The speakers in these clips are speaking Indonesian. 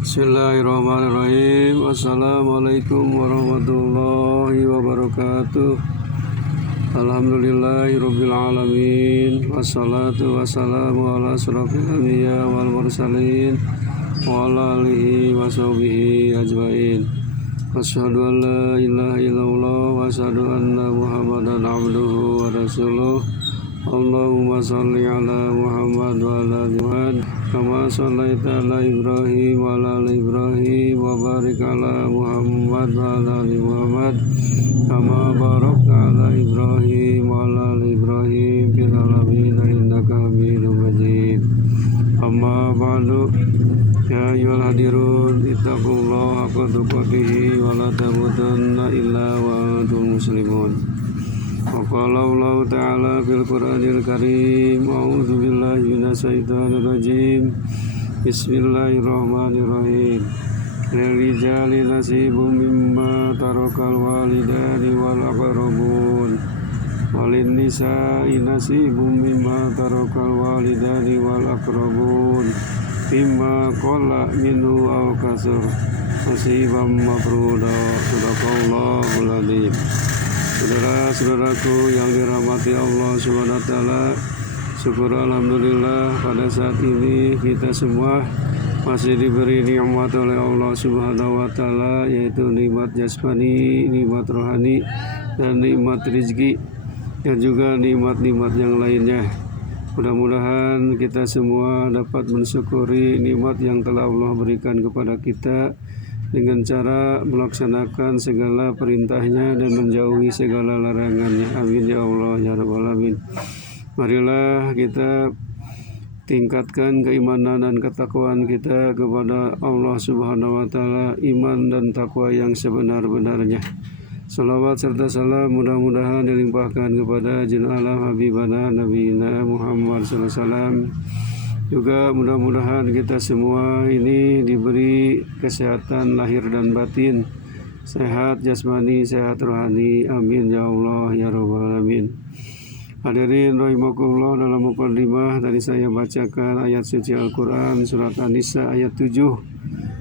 Bismillahirrahmanirrahim. Assalamualaikum warahmatullahi wabarakatuh. Alhamdulillahirabbil alamin. Wassalatu wassalamu ala asyrofil anbiya wal mursalin wa ala alihi washabihi ajmain. Asyhadu an la ilaha illallah wa asyhadu anna Muhammadan abduhu wa rasuluh. Allahumma shalli ala Muhammad wa ala ali Muhammad kama shallaita ala Ibrahim wa ala ali Ibrahim wa barik ala Muhammad wa ala ali Muhammad kama barakta ala Ibrahim wa ala ali Ibrahim fil alamin innaka Hamidum Majid. Amma ba'du, ya ayyuhal hadirun ittaqullaha haqqa tuqatih wa la tamutunna illa wa antum muslimun. Wa qala Allah ta'ala fil Qur'anil Karim, a'udzu billahi minasyaitonir rajim. Bismillahirrahmanirrahim. Lirijali nasibum mimma tarakal walidani wal aqrabun walin nisa'i nasibum mimma tarakal walidani wal aqrabun mimma qalla minhu aw kasur nasiban mafruḍa. Shadaqallahul adzim. Saudara-saudaraku yang dirahmati Allah Subhanahu wa taala, syukur alhamdulillah pada saat ini kita semua masih diberi nikmat oleh Allah Subhanahu wa taala, yaitu nikmat jasmani, nikmat rohani, dan nikmat rezeki, dan juga nikmat-nikmat yang lainnya. Mudah-mudahan kita semua dapat mensyukuri nikmat yang telah Allah berikan kepada kita dengan cara melaksanakan segala perintahnya dan menjauhi segala larangannya. Amin ya Allah ya Rabbal Alamin. Marilah kita tingkatkan keimanan dan ketakwaan kita kepada Allah Subhanahu wa taala, iman dan takwa yang sebenar-benarnya. Salawat serta salam mudah-mudahan dilimpahkan kepada jin alam habibana nabiyina Muhammad sallallahu alaihi wasallam. Juga mudah-mudahan kita semua ini diberi kesehatan lahir dan batin, sehat jasmani, sehat rohani. Amin ya Allah ya Rabbal Alamin. Hadirin rahimakumullah, dalam mukadimah tadi saya bacakan ayat suci Al-Quran surat An-Nisa ayat 7.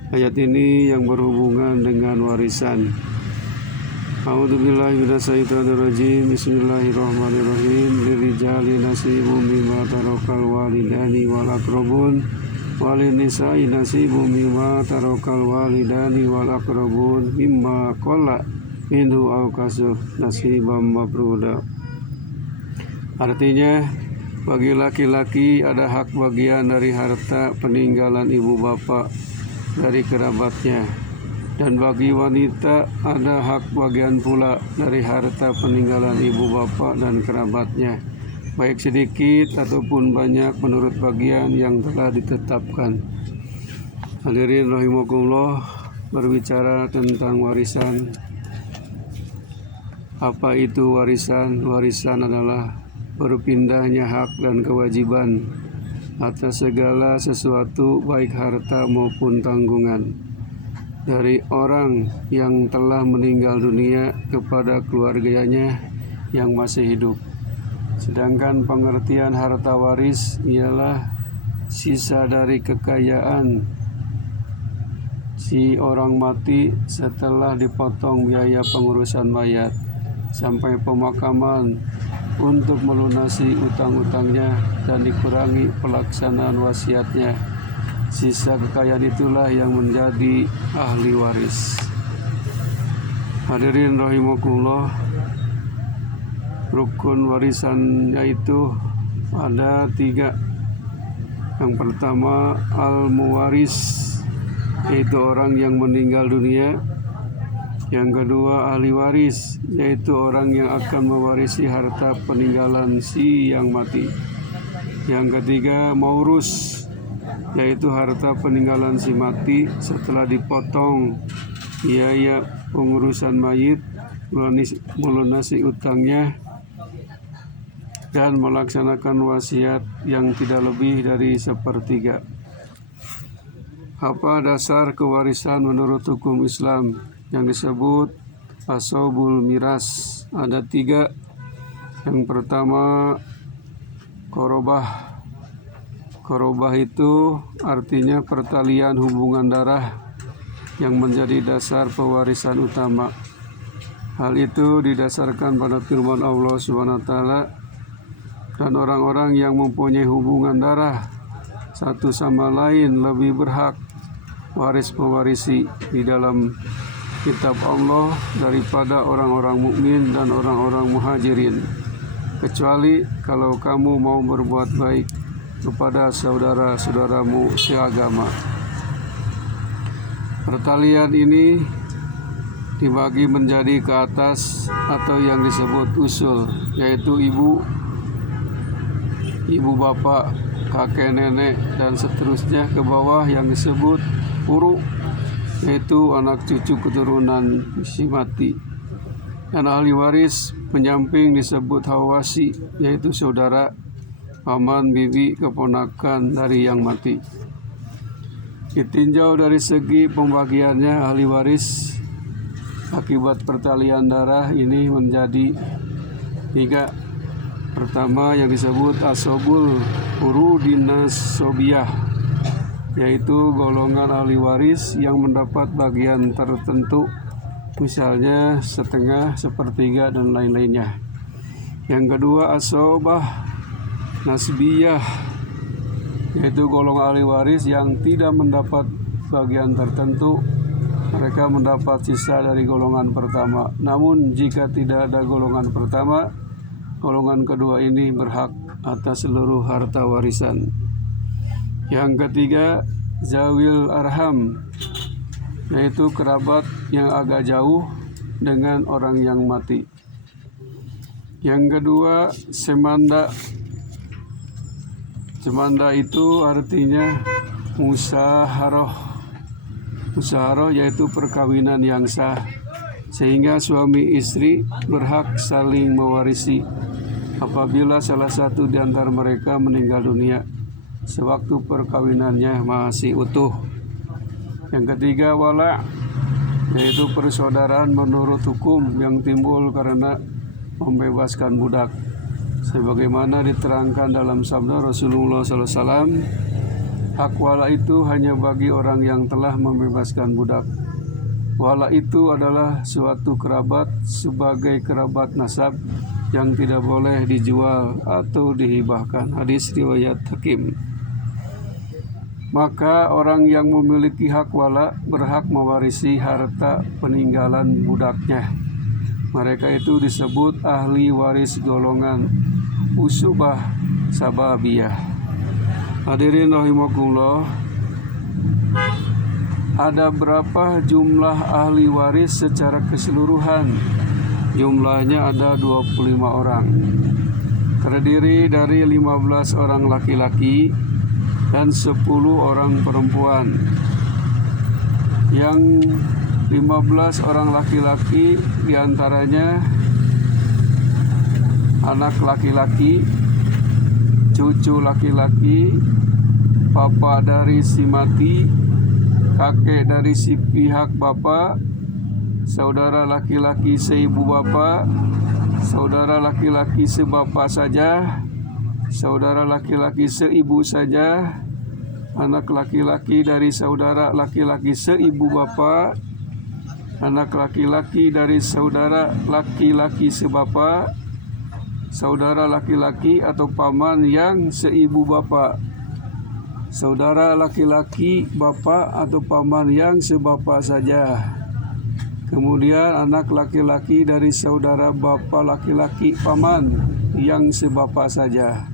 Ayat ini yang berhubungan dengan warisan. A'udzubillahi minasyaitonirrajim. Bismillahirrahmanirrahim. Lirijali nasibum mimma tarakal walidani wal aqrabun walin nisa'i nasibum mimma tarakal walidani wal aqrabun mimma qalla minhu aw kasur nasiban mafruḍa. Artinya, bagi laki-laki ada hak bagian dari harta peninggalan ibu bapak dari kerabatnya, dan bagi wanita ada hak bagian pula dari harta peninggalan ibu bapak dan kerabatnya, baik sedikit ataupun banyak menurut bagian yang telah ditetapkan. Hadirin rahimakumullah, berbicara tentang warisan. Apa itu warisan? Warisan adalah berpindahnya hak dan kewajiban atas segala sesuatu, baik harta maupun tanggungan, dari orang yang telah meninggal dunia kepada keluarganya yang masih hidup. Sedangkan pengertian harta waris ialah sisa dari kekayaan si orang mati setelah dipotong biaya pengurusan mayat sampai pemakaman untuk melunasi utang-utangnya dan dikurangi pelaksanaan wasiatnya. Sisa kekayaan itulah yang menjadi ahli waris. Hadirin rahimakumullah, rukun warisan yaitu ada 3. Yang pertama al-muwaris, yaitu orang yang meninggal dunia. Yang kedua ahli waris, yaitu orang yang akan mewarisi harta peninggalan si yang mati. Yang ketiga maurus, yaitu harta peninggalan si mati setelah dipotong biaya pengurusan mayit, melunasi utangnya, dan melaksanakan wasiat yang tidak lebih dari 1/3. Apa dasar kewarisan menurut hukum Islam yang disebut ashabul miras? Ada 3. Yang pertama korobah. Korobah itu artinya pertalian hubungan darah yang menjadi dasar pewarisan utama. Hal itu didasarkan pada firman Allah SWT, dan orang-orang yang mempunyai hubungan darah satu sama lain lebih berhak waris mewarisi di dalam kitab Allah daripada orang-orang mukmin dan orang-orang muhajirin, kecuali kalau kamu mau berbuat baik kepada saudara-saudaramu seagama. Pertalian ini dibagi menjadi ke atas atau yang disebut usul, yaitu ibu bapak, kakek nenek, dan seterusnya ke bawah yang disebut furu, yaitu anak cucu keturunan si mati. Dan ahli waris penyamping disebut hawasi, yaitu saudara, paman, bibi, keponakan dari yang mati. Ditinjau dari segi pembagiannya ahli waris akibat pertalian darah ini menjadi 3. Pertama yang disebut asobul urudinasobiyah, yaitu golongan ahli waris yang mendapat bagian tertentu, misalnya setengah, sepertiga, dan lain-lainnya. Yang kedua asobah nasbiyah, yaitu golongan ahli waris yang tidak mendapat bagian tertentu, mereka mendapat sisa dari golongan pertama. Namun jika tidak ada golongan pertama, golongan kedua ini berhak atas seluruh harta warisan. Yang ketiga zawil arham, yaitu kerabat yang agak jauh dengan orang yang mati. Yang kedua semanda. Semanda itu artinya musaharoh, yaitu perkawinan yang sah, sehingga suami istri berhak saling mewarisi apabila salah satu di antara mereka meninggal dunia sewaktu perkawinannya masih utuh. Yang ketiga wala, yaitu persaudaraan menurut hukum yang timbul karena membebaskan budak, sebagaimana diterangkan dalam sabda Rasulullah SAW, hak wala itu hanya bagi orang yang telah membebaskan budak. Wala itu adalah suatu kerabat sebagai kerabat nasab yang tidak boleh dijual atau dihibahkan. Hadis riwayat Hakim. Maka orang yang memiliki hak wala berhak mewarisi harta peninggalan budaknya. Mereka itu disebut ahli waris golongan usubah sababiyah. Hadirin rahimakumullah, ada berapa jumlah ahli waris secara keseluruhan? Jumlahnya ada 25 orang. Terdiri dari 15 orang laki-laki dan 10 orang perempuan. Yang 15 orang laki-laki diantaranya anak laki-laki, cucu laki-laki, papa dari si mati, kakek dari si pihak bapak, saudara laki-laki seibu bapak, saudara laki-laki sebapak saja, saudara laki-laki seibu saja, anak laki-laki dari saudara laki-laki seibu bapak, anak laki-laki dari saudara laki-laki sebapak, saudara laki-laki atau paman yang seibu bapak, saudara laki-laki bapak atau paman yang sebapak saja, kemudian anak laki-laki dari saudara bapak laki-laki paman yang sebapak saja,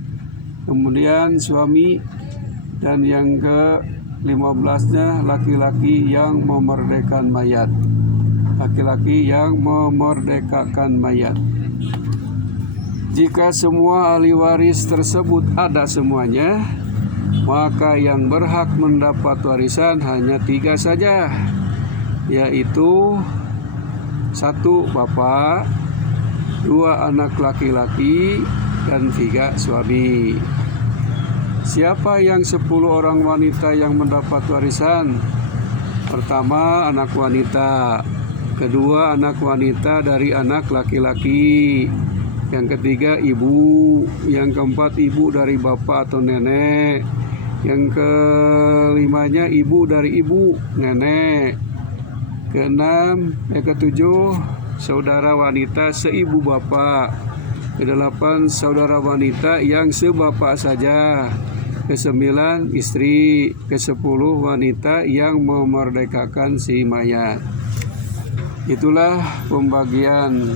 kemudian suami, dan yang ke-15-nya laki-laki yang memerdekakan mayat. Laki-laki yang memerdekakan mayat. Jika semua ahli waris tersebut ada semuanya, maka yang berhak mendapat warisan hanya 3 saja, yaitu 1 bapak, 2 anak laki-laki, dan 3 suami. Siapa yang 10 orang wanita yang mendapat warisan? Pertama anak wanita, kedua anak wanita dari anak laki-laki, yang ketiga ibu, yang keempat ibu dari bapak atau nenek, Yang kelimanya ibu dari ibu, nenek. Ketujuh, saudara wanita seibu bapak. Kedelapan, saudara wanita yang sebapak saja. Kesembilan, istri. Kesepuluh, wanita yang memerdekakan si mayat. Itulah pembagian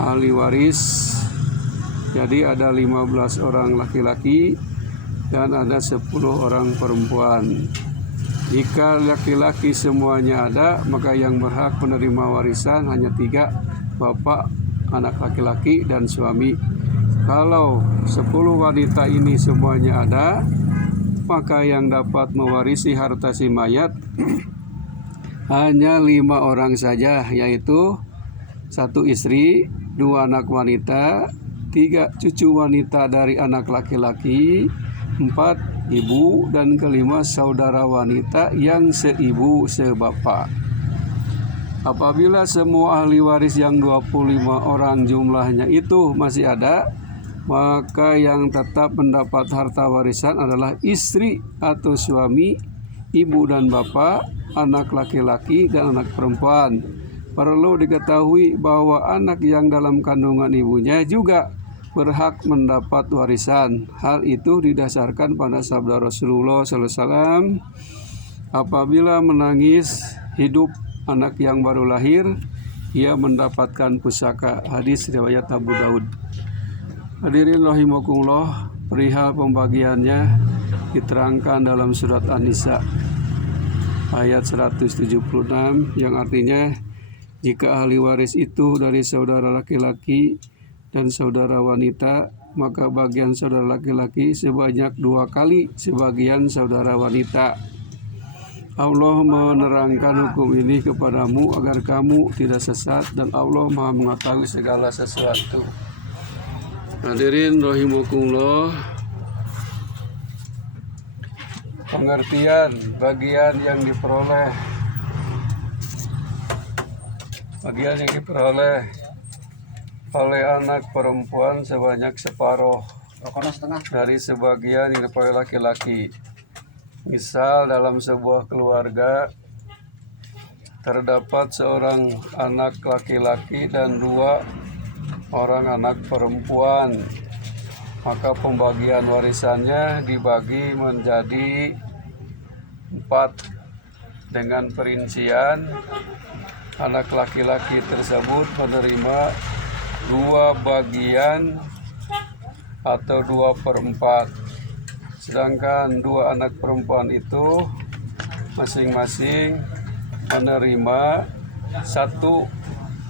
ahli waris. Jadi ada 15 orang laki-laki dan ada 10 orang perempuan. Jika laki-laki semuanya ada, maka yang berhak menerima warisan hanya 3, bapak, anak laki-laki, dan suami. Kalau 10 wanita ini semuanya ada, maka yang dapat mewarisi harta si mayat hanya 5 orang saja, yaitu 1 istri, 2 anak wanita, 3 cucu wanita dari anak laki-laki, 4 ibu, dan kelima saudara wanita yang seibu sebapak. Apabila semua ahli waris yang 25 orang jumlahnya itu masih ada, maka yang tetap mendapat harta warisan adalah istri atau suami, ibu dan bapak, anak laki-laki dan anak perempuan. Perlu diketahui bahwa anak yang dalam kandungan ibunya juga berhak mendapat warisan. Hal itu didasarkan pada sabda Rasulullah SAW, apabila menangis hidup anak yang baru lahir, ia mendapatkan pusaka. Hadis riwayat Abu Daud. Hadirin rahimakumullah, perihal pembagiannya diterangkan dalam surat An-Nisa ayat 176, yang artinya jika ahli waris itu dari saudara laki-laki dan saudara wanita, maka bagian saudara laki-laki sebanyak 2 kali sebagian saudara wanita. Allah menerangkan hukum ini kepadamu agar kamu tidak sesat, dan Allah Maha mengetahui segala sesuatu. Hadirin rahimakumullah, pengertian bagian yang diperoleh oleh anak perempuan sebanyak separuh dari sebagian yang diperoleh laki-laki. Misal dalam sebuah keluarga terdapat seorang anak laki-laki dan 2 orang anak perempuan, maka pembagian warisannya dibagi menjadi 4 dengan perincian anak laki-laki tersebut menerima 2 bagian atau 2/4, sedangkan 2 anak perempuan itu masing-masing menerima 1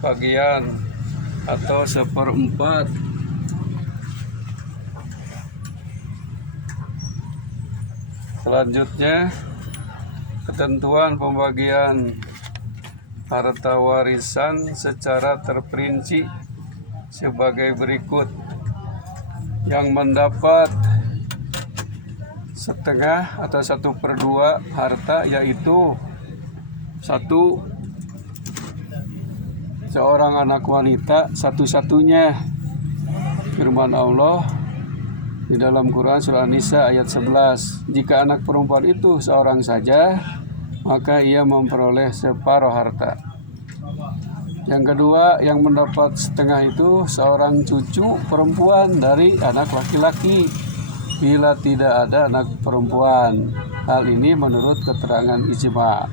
bagian atau 1/4. Selanjutnya, ketentuan pembagian harta warisan secara terperinci sebagai berikut. Yang mendapat setengah atau 1/2 harta, yaitu 1 seorang anak wanita satu-satunya. Firman Allah di dalam Quran surah An-Nisa ayat 11, jika anak perempuan itu seorang saja, maka ia memperoleh separuh harta. Yang kedua, yang mendapat setengah itu seorang cucu perempuan dari anak laki-laki bila tidak ada anak perempuan. Hal ini menurut keterangan ijma'.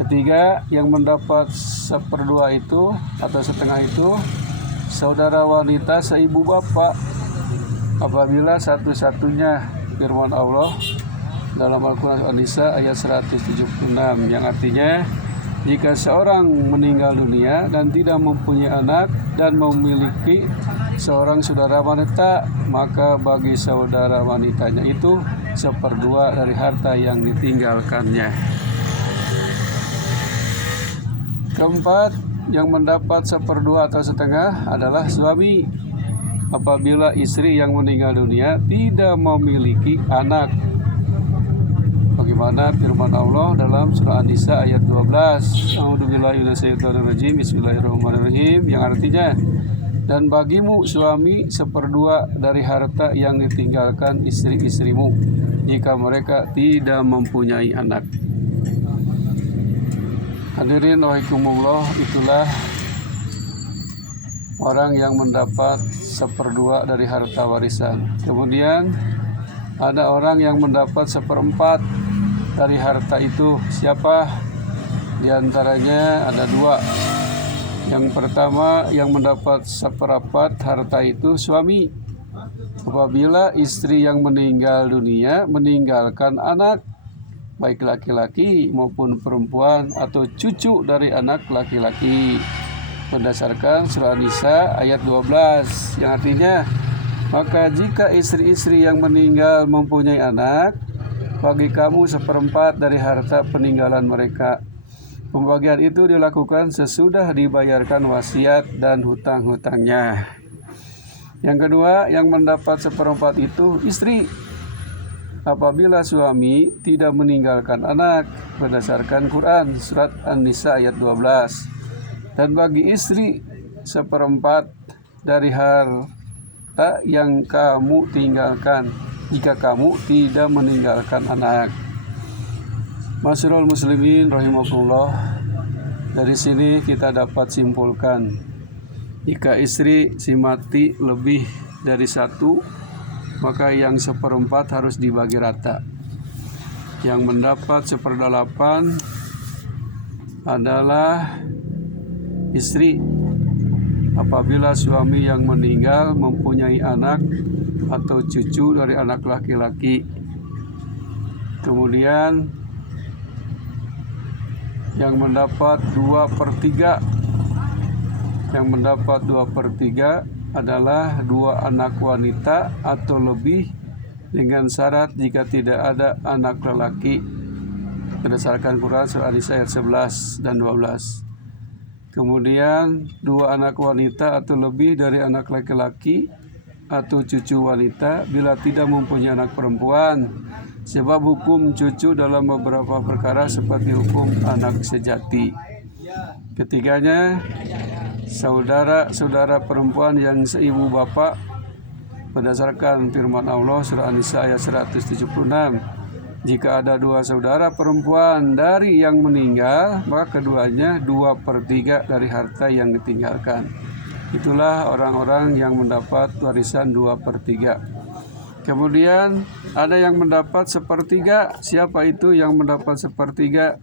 Ketiga, yang mendapat 1/2 itu atau setengah itu saudara wanita seibu bapak, apabila satu-satunya. Firman Allah dalam Al-Quran An-Nisa ayat 176, yang artinya jika seorang meninggal dunia dan tidak mempunyai anak dan memiliki seorang saudara wanita, maka bagi saudara wanitanya itu 1/2 dari harta yang ditinggalkannya. Keempat, yang mendapat 1/2 atau setengah adalah suami apabila istri yang meninggal dunia tidak memiliki anak. Bagaimana firman Allah dalam surah An-Nisa ayat 12, A'udzubillahi minasyaitonirrajim, Bismillahirrahmanirrahim, yang artinya Dan bagimu suami seperdua dari harta yang ditinggalkan istri-istrimu jika mereka tidak mempunyai anak. Hadirin rahimakumullah, itulah orang yang mendapat seperdua dari harta warisan. Kemudian ada orang yang mendapat seperempat dari harta itu. Siapa? Di antaranya ada dua. Yang pertama yang mendapat seperempat harta itu suami. Apabila istri yang meninggal dunia meninggalkan anak, baik laki-laki maupun perempuan atau cucu dari anak laki-laki, berdasarkan surah An-Nisa ayat 12, yang artinya, maka jika istri-istri yang meninggal mempunyai anak, bagi kamu seperempat dari harta peninggalan mereka. Pembagian itu dilakukan sesudah dibayarkan wasiat dan hutang-hutangnya. Yang kedua, yang mendapat seperempat itu istri. Apabila suami tidak meninggalkan anak, berdasarkan Quran surat An-Nisa ayat 12. Dan bagi istri seperempat dari harta yang kamu tinggalkan jika kamu tidak meninggalkan anak. Masyarul muslimin rahimakumullah, dari sini kita dapat simpulkan, jika istri si mati lebih dari satu, maka yang seperempat harus dibagi rata. Yang mendapat seperdelapan adalah istri apabila suami yang meninggal mempunyai anak atau cucu dari anak laki-laki. Kemudian yang mendapat 2/3, yang mendapat 2/3 adalah 2 anak wanita atau lebih, dengan syarat jika tidak ada anak lelaki, berdasarkan Quran surah An-Nisa ayat 11 dan 12. Kemudian 2 anak wanita atau lebih dari anak laki-laki atau cucu wanita bila tidak mempunyai anak perempuan, sebab hukum cucu dalam beberapa perkara seperti hukum anak sejati. Ketiganya, saudara-saudara perempuan yang seibu bapak, berdasarkan firman Allah surah An-Nisa ayat 176. Jika ada 2 saudara perempuan dari yang meninggal, maka keduanya 2/3 dari harta yang ditinggalkan. Itulah orang-orang yang mendapat warisan 2/3. Kemudian ada yang mendapat 1/3. Siapa itu yang mendapat 1/3?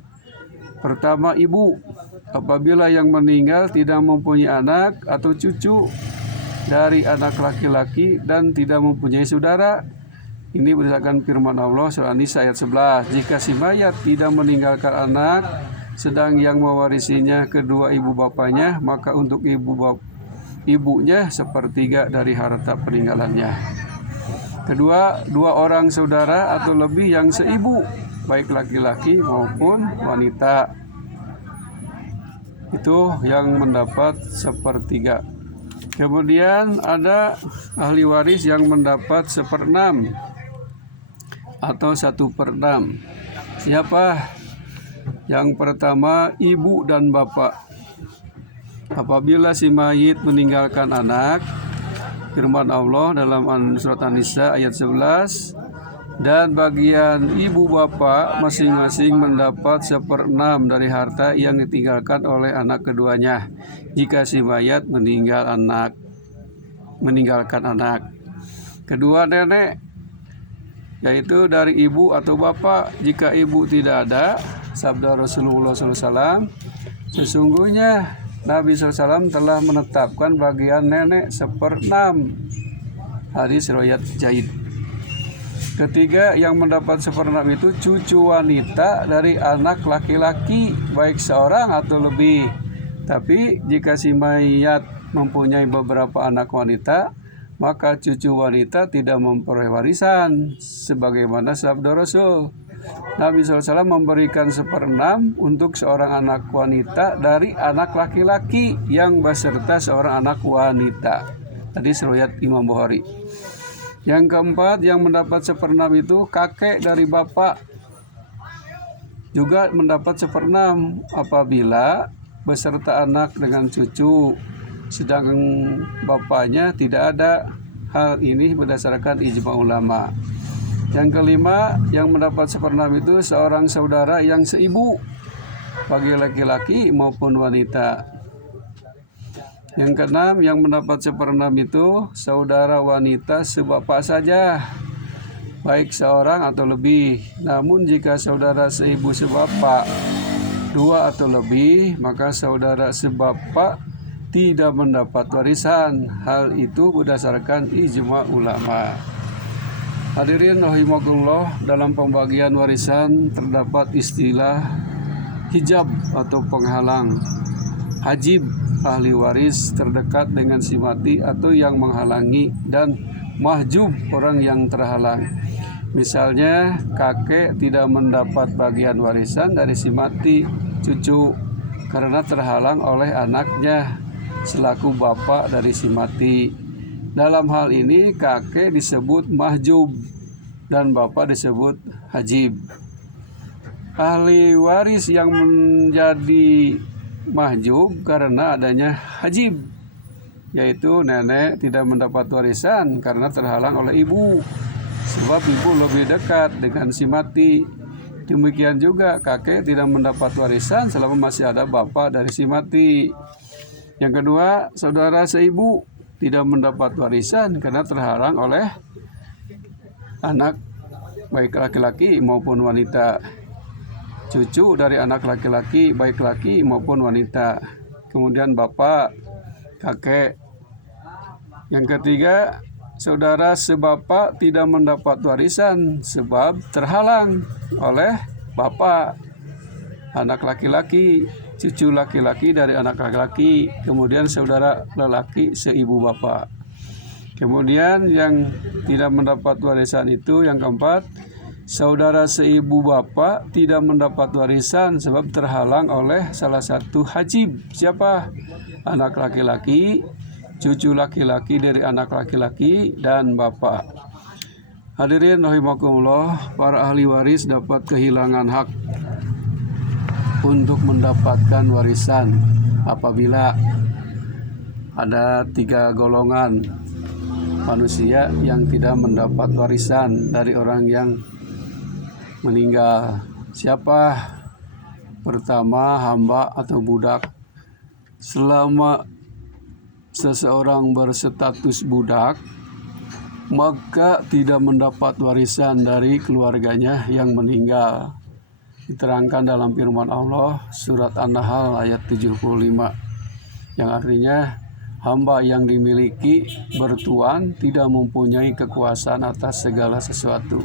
Pertama, ibu. Apabila yang meninggal tidak mempunyai anak atau cucu dari anak laki-laki dan tidak mempunyai saudara. Ini berdasarkan firman Allah surah An-Nisa ayat 11. Jika si mayat tidak meninggalkan anak, sedang yang mewarisinya kedua ibu bapaknya, maka untuk ibunya 1/3 dari harta peninggalannya. Kedua, 2 orang saudara atau lebih yang seibu, baik laki-laki maupun wanita, itu yang mendapat 1/3. Kemudian ada ahli waris yang mendapat 1/6 atau 1/6. Siapa? Yang pertama, ibu dan bapak. Apabila si mayit meninggalkan anak, firman Allah dalam surat An-Nisa ayat 11, dan bagian ibu bapak masing-masing mendapat 1/6 dari harta yang ditinggalkan oleh anak keduanya jika si mayat meninggalkan anak. Kedua, nenek, yaitu dari ibu atau bapak. Jika ibu tidak ada, sabda Rasulullah SAW, sesungguhnya Nabi SAW telah menetapkan bagian nenek 1/6. Hadis riwayat Zaid. Ketiga, yang mendapat 1/6 itu cucu wanita dari anak laki-laki, baik seorang atau lebih. Tapi jika si mayat mempunyai beberapa anak wanita, maka cucu wanita tidak memperoleh warisan, sebagaimana sabda Rasul. Nabi SAW memberikan 1/6 untuk seorang anak wanita dari anak laki-laki yang beserta seorang anak wanita. Hadis riwayat Imam Bukhari. Yang keempat, yang mendapat 1/6 itu kakek dari bapak, juga mendapat 1/6 apabila beserta anak dengan cucu sedangkan bapaknya tidak ada. Hal ini berdasarkan ijma ulama. Yang kelima, yang mendapat seperenam itu seorang saudara yang seibu bagi laki-laki maupun wanita. Yang keenam, yang mendapat seperenam itu saudara wanita sebapak saja, baik seorang atau lebih. Namun jika saudara seibu sebapak dua atau lebih, maka saudara sebapak tidak mendapat warisan. Hal itu berdasarkan ijma ulama. Hadirin rahimakumullah, dalam pembagian warisan terdapat istilah hijab atau penghalang. Hajib, ahli waris terdekat dengan si mati atau yang menghalangi, dan mahjub, orang yang terhalang. Misalnya kakek tidak mendapat bagian warisan dari si mati cucu karena terhalang oleh anaknya selaku bapak dari si mati. Dalam hal ini kakek disebut mahjub dan bapak disebut hajib. Ahli waris yang menjadi mahjub karena adanya hajib, yaitu nenek tidak mendapat warisan karena terhalang oleh ibu, sebab ibu lebih dekat dengan si mati. Demikian juga kakek tidak mendapat warisan selama masih ada bapak dari si mati. Yang kedua, saudara seibu tidak mendapat warisan karena terhalang oleh anak baik laki-laki maupun wanita. Cucu dari anak laki-laki baik laki maupun wanita. Kemudian bapak, kakek. Yang ketiga, saudara sebapak tidak mendapat warisan sebab terhalang oleh bapak, anak laki-laki, cucu laki-laki dari anak laki-laki, kemudian saudara lelaki seibu bapak. Kemudian yang tidak mendapat warisan itu yang keempat, saudara seibu bapak tidak mendapat warisan sebab terhalang oleh salah satu hajib. Siapa? Anak laki-laki, cucu laki-laki dari anak laki-laki, dan bapak. Hadirin rahimakumullah, para ahli waris dapat kehilangan hak untuk mendapatkan warisan apabila ada 3 golongan manusia yang tidak mendapat warisan dari orang yang meninggal. Siapa? Pertama, hamba atau budak. Selama seseorang berstatus budak, maka tidak mendapat warisan dari keluarganya yang meninggal. Diterangkan dalam firman Allah surat An-Nahl ayat 75, yang artinya hamba yang dimiliki bertuan tidak mempunyai kekuasaan atas segala sesuatu.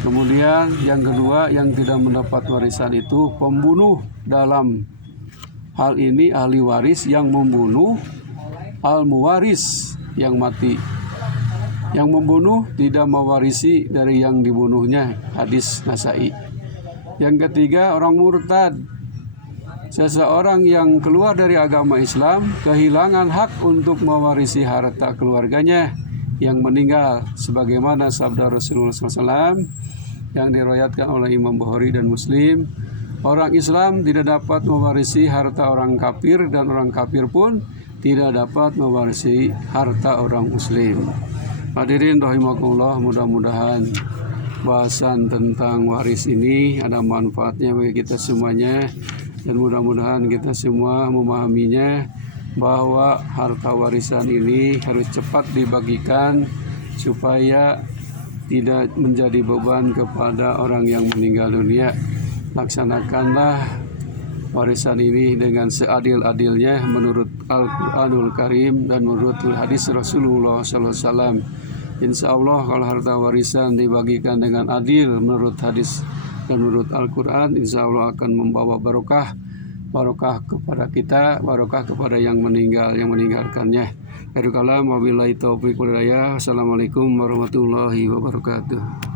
Kemudian yang kedua, yang tidak mendapat warisan itu pembunuh. Dalam hal ini ahli waris yang membunuh al-muwaris yang mati. Yang membunuh tidak mewarisi dari yang dibunuhnya. Hadis Nasai. Yang ketiga, orang murtad. Seseorang yang keluar dari agama Islam kehilangan hak untuk mewarisi harta keluarganya yang meninggal, sebagaimana sabda Rasulullah SAW yang diriwayatkan oleh Imam Bukhari dan Muslim. Orang Islam tidak dapat mewarisi harta orang kafir, dan orang kafir pun tidak dapat mewarisi harta orang Muslim. Hadirin rahimakumullah, mudah-mudahan bahasan tentang waris ini ada manfaatnya bagi kita semuanya, dan mudah-mudahan kita semua memahaminya bahwa harta warisan ini harus cepat dibagikan supaya tidak menjadi beban kepada orang yang meninggal dunia. Laksanakanlah warisan ini dengan seadil-adilnya menurut Al-Quranul Karim dan menurut hadis Rasulullah SAW. Insya Allah kalau harta warisan dibagikan dengan adil menurut hadis dan menurut Al-Quran, insya Allah akan membawa barokah kepada kita, barokah kepada yang meninggalkannya. Akhirul kalam, wabillahi taufiq wal hidayah. Assalamualaikum warahmatullahi wabarakatuh.